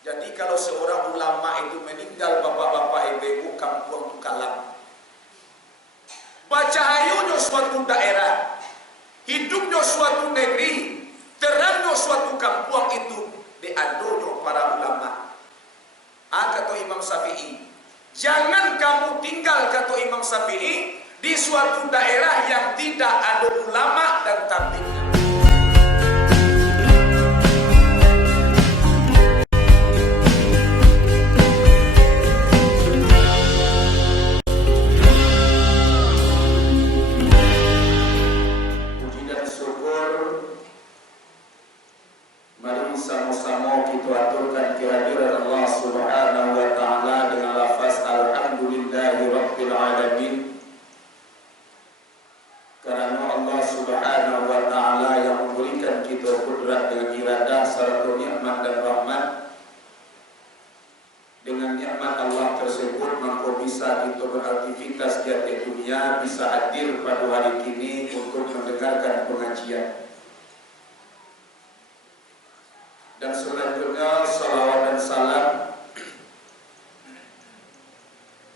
Jadi kalau seorang ulama itu meninggal, bapak-bapak ibu kampung itu kalam. Bacahayunya suatu daerah, hidupnya suatu negeri, terangnya suatu kampung itu diadonya para ulama. Kata Imam Syafi'i, jangan kamu tinggal, kata Imam Syafi'i, di suatu daerah yang tidak ada ulama dan tabligh. Sama-sama kita aturkan kehadiran Allah Subhanahu wa taala dengan lafaz alhamdulillahi rabbil alamin. Karena Allah Subhanahu wa taala yang memberikan kita kudrat dengan iradah serta nikmat dan rahmat. Dengan nikmat Allah tersebut maka bisa kita beraktivitas di dunia, bisa hadir pada hari ini untuk mendengarkan pengajian. Dan selanjutnya salawat dan salam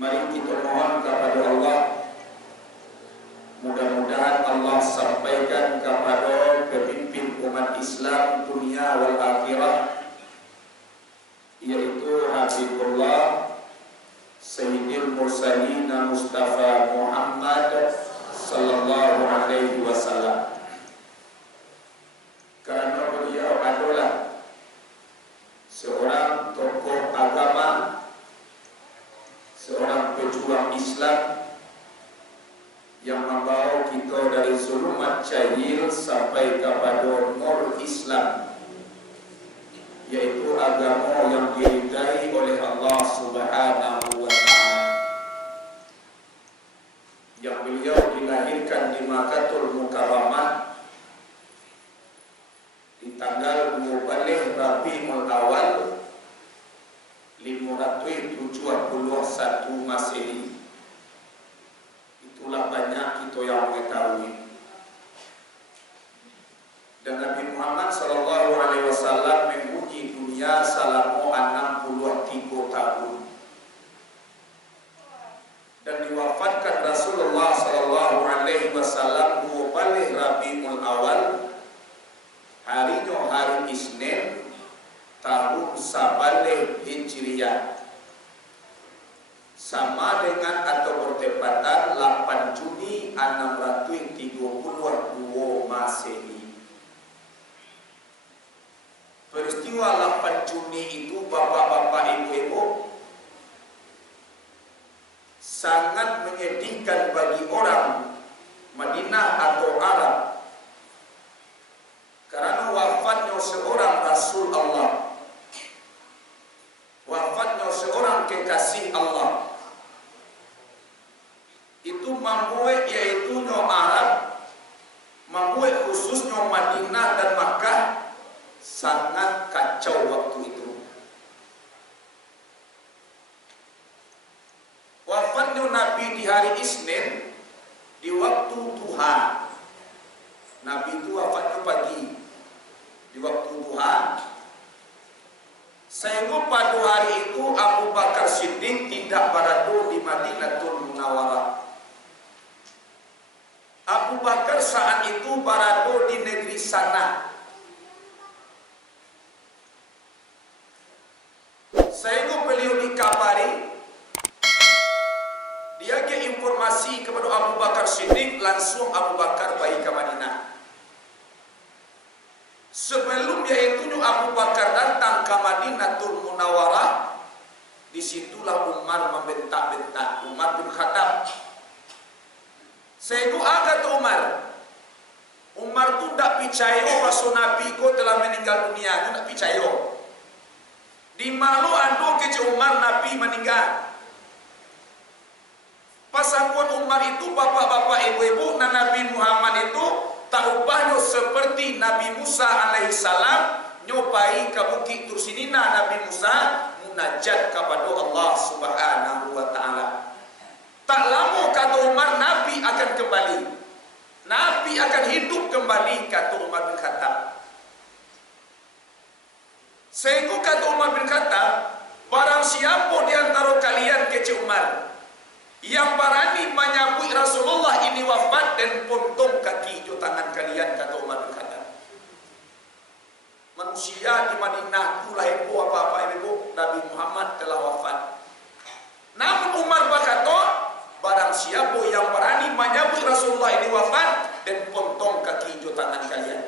mari kita mohon kepada Allah, mudah-mudahan Allah sampaikan kepada pemimpin umat Islam dunia wal akhirah, yaitu Habibullah Sayyidil Mursalin Mustafa Muhammad sallallahu alaihi wasallam. Karena beliau adalah seorang tokoh agama, seorang pejuang Islam yang membawa kita dari zulumat jahil sampai kepada nur Islam, yaitu agama yang diridai oleh Allah Subhanahu wa taala. Yang beliau dilahirkan di Makkahul Mukarramah di tanggal 12 Rabiul Awal 571 Masehi. Itulah banyak kita yang mengetahui. Dan Nabi Muhammad sallallahu alaihi wasallam menguji dunia selama 63 tahun. Dan diwafatkan Rasulullah sallallahu alaihi wasallam 12 Rabiul Awal, harinya hari Isnin tahun Sabale Hijriyah, sama dengan atau bertepatan 8 Juni 632 Masehi. Peristiwa 8 Juni itu bapak-bapak ibu-ibu sangat menyedihkan bagi orang Madinah atau Arab, karena wafatnya seorang Rasul Allah, wafatnya seorang kekasih Allah, itu membuat yaitu Arab, membuat khususnya Madinah dan Makkah sangat kacau waktu itu. Wafatnya Nabi di hari Isnin di waktu duha. Nabi itu wafatnya pagi di waktu duha. Sehingga pada hari itu Abu Bakar Siddiq tidak berada di Madinatul Munawwarah. Abu Bakar saat itu berada di negeri sana. Sehingga beliau dikabari, dia ke informasi kepada Abu Bakar Siddiq, langsung Abu Bakar pergi ke Madinah. Sebelum yaitu Abu Bakar datang ke Madinatul Munawwarah, disitulah Umar membentak-bentak, Umar bin Khattab. Sehingga kata Umar tu tak percaya bahwa Nabi ko telah meninggal dunia, tu tak percaya. Di malu ando ke Umar Nabi meninggal. Pasangkuan Umar itu bapak-bapak ibu-ibu dan Nabi Muhammad itu tak ubahnya seperti Nabi Musa alaihissalam nyobai ke bukit Tursinina. Nabi Musa munajat kepada Allah Subhanahu wa taala. Tak lama kata Umar, Nabi akan kembali. Nabi akan hidup kembali, kata Umar bin Khattab. Sehingga kata Umar bin Khattab, barang siapa di antara kalian kece Umar yang berani menyambut Rasulullah ini wafat dan potong kaki jo tangan kalian, kata Umar bin Khattab. Manusia di Madinah itulah heboh apa-apa heboh, Nabi Muhammad telah wafat. Namun Umar berkata, barang siapa yang berani menyambut Rasulullah ini wafat dan potong kaki jo tangan kalian.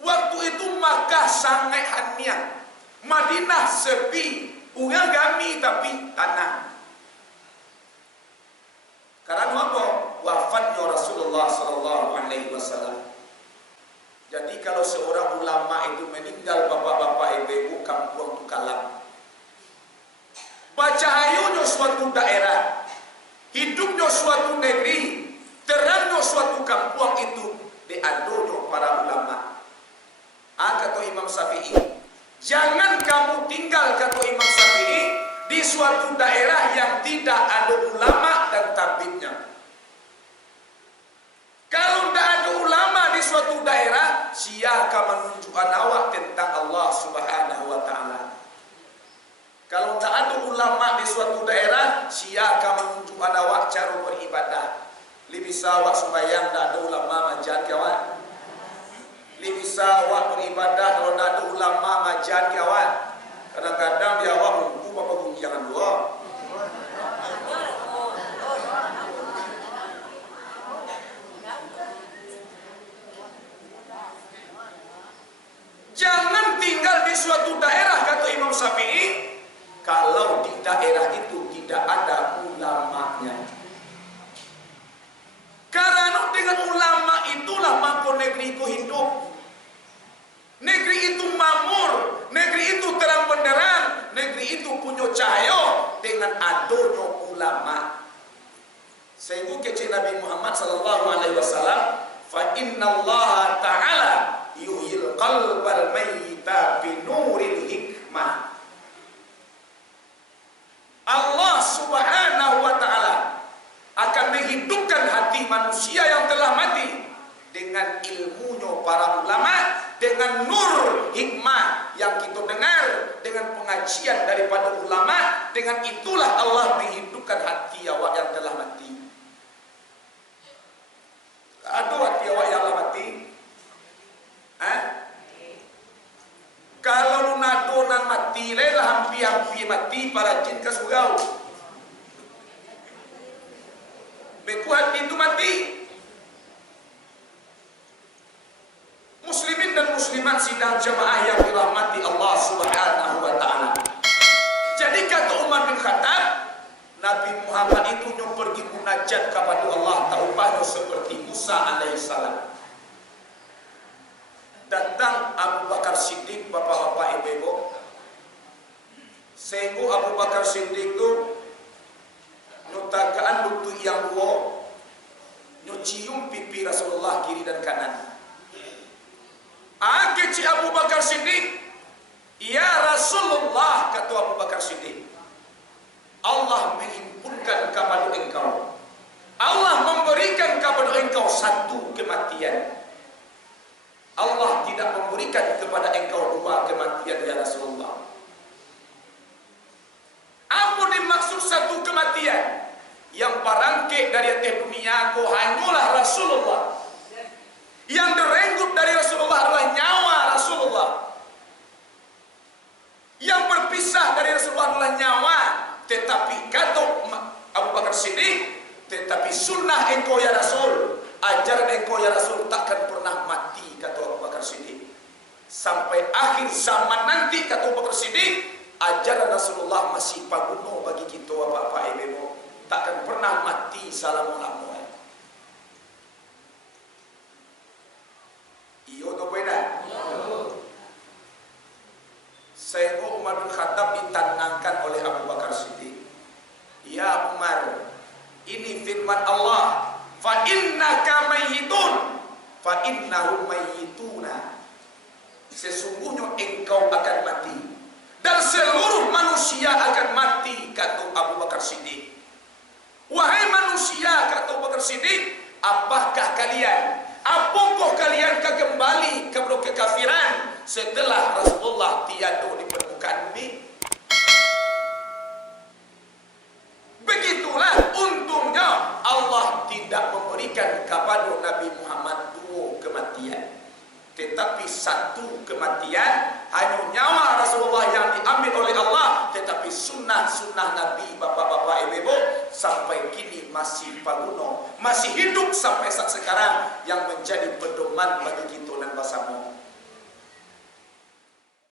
Waktu itu Makkah sangat hanian, Madinah sepi, urang gami tapi tanah. Karena apa? Wafatnya Rasulullah sallallahu alaihi wasallam. Jadi kalau seorang ulama itu meninggal, bapak-bapak ibu kampung tu kalam. Bacahayunya suatu daerah, hidupnya suatu negeri, terangnya suatu kampung itu diadonya para ulama. Kata Imam Syafi'i, jangan kamu tinggal, kata Imam Syafi'i, di suatu daerah yang tidak ada ulama dan tabibnya. Kalau tidak ada ulama di suatu daerah, siapa menunjukkan awak tentang Allah Subhanahu wa Ta'ala? Kalau tidak ada ulama di suatu daerah, siapa menunjukkan awak cara beribadah? Lebih sawak sembahyang tidak ada ulama majan kawan. Lebih sawak beribadah kalau tidak ada ulama majan kawan. Kadang-kadang dia awak menunggu apa bunyi jangan dua. Jangan tinggal di suatu daerah, kata Imam Syafi'i, kalau di daerah itu tidak ada ulamanya. Karena dengan ulama itulah maka negeri itu hidup. Negeri itu makmur, negeri itu terang benderang, negeri itu punya cahaya dengan adanya ulama. Sehingga kecil Nabi Muhammad sallallahu alaihi wasallam, fa innallaha ta'ala yuhil qalbal mayyita bi nuril hikmah. Allah Subhanahu wa Ta'ala akan menghidupkan hati manusia yang telah mati dengan ilmunya para ulama, dengan nur hikmah yang kita dengar, dengan pengajian daripada ulama. Dengan itulah Allah menghidupkan hati awak yang telah mati. Ada hati awak yang telah mati? Kalau lu nado nan mati, lelah hampir-hampir mati para jin ke surau. Beku hati itu mati. Muslimin dan muslimat sidang jemaah yang dirahmati Allah Subhanahu wa Ta'ala. Jadi kata Umar bin Khattab, Nabi Muhammad itu yang pergi munajat kepada Allah, taubahnya seperti Musa alaihissalam. Datang Abu Bakar Siddiq, bapak-bapak ibu-ibu. Sehingga Abu Bakar Siddiq itu nyutakaan lutut yang dua, nyucium pipi Rasulullah kiri dan kanan. Kecil Abu Bakar Siddiq, ya Rasulullah, kata Abu Bakar Siddiq, Allah menghimpunkan kepada engkau, Allah memberikan kepada engkau satu kematian. Allah tidak memberikan kepada engkau dua kematian, ya Rasulullah. Apa dimaksud satu kematian? Yang barangkit dari atas dunia kau hanyalah Rasulullah. Yang direnggut dari Rasulullah adalah nyawa Rasulullah. Yang berpisah dari Rasulullah adalah nyawa. Tetapi kata Abu Bakar Siddiq, tetapi sunnah engkau ya Rasul, ajaran engkau ya Rasul takkan pernah mati, kata Abu Bakar Siddiq. Sampai akhir zaman nanti, kata Abu Bakar Siddiq, ajaran Rasulullah masih paguno bagi kita apa-apa ibu, takkan pernah mati salam-salamu. Iyo to beda. Sayyidina Umar bin Khattab ditanangkan oleh Abu Bakar Siddiq. Ya Umar, ini firman Allah, fa innaka mayyitun fa innahum mayyituna. Sesungguhnya engkau akan mati dan seluruh manusia akan mati, kata Abu Bakar Siddiq. Wahai manusia, kata Abu Bakar Siddiq, apakah kalian Apakah kalian kembali kepada kekafiran setelah Rasulullah tiada di permukaan bumi? Begitulah untungnya Allah tidak memberikan kepada Nabi Muhammad dua kematian, tetapi satu kematian, hanya nyawa Rasulullah yang diambil oleh Allah, tetapi sunnah-sunnah Nabi, bapak-bapak, ibu-ibu, sampai kini masih paguno, masih hidup sampai saat sekarang, yang menjadi pedoman bagi kita dan bersama.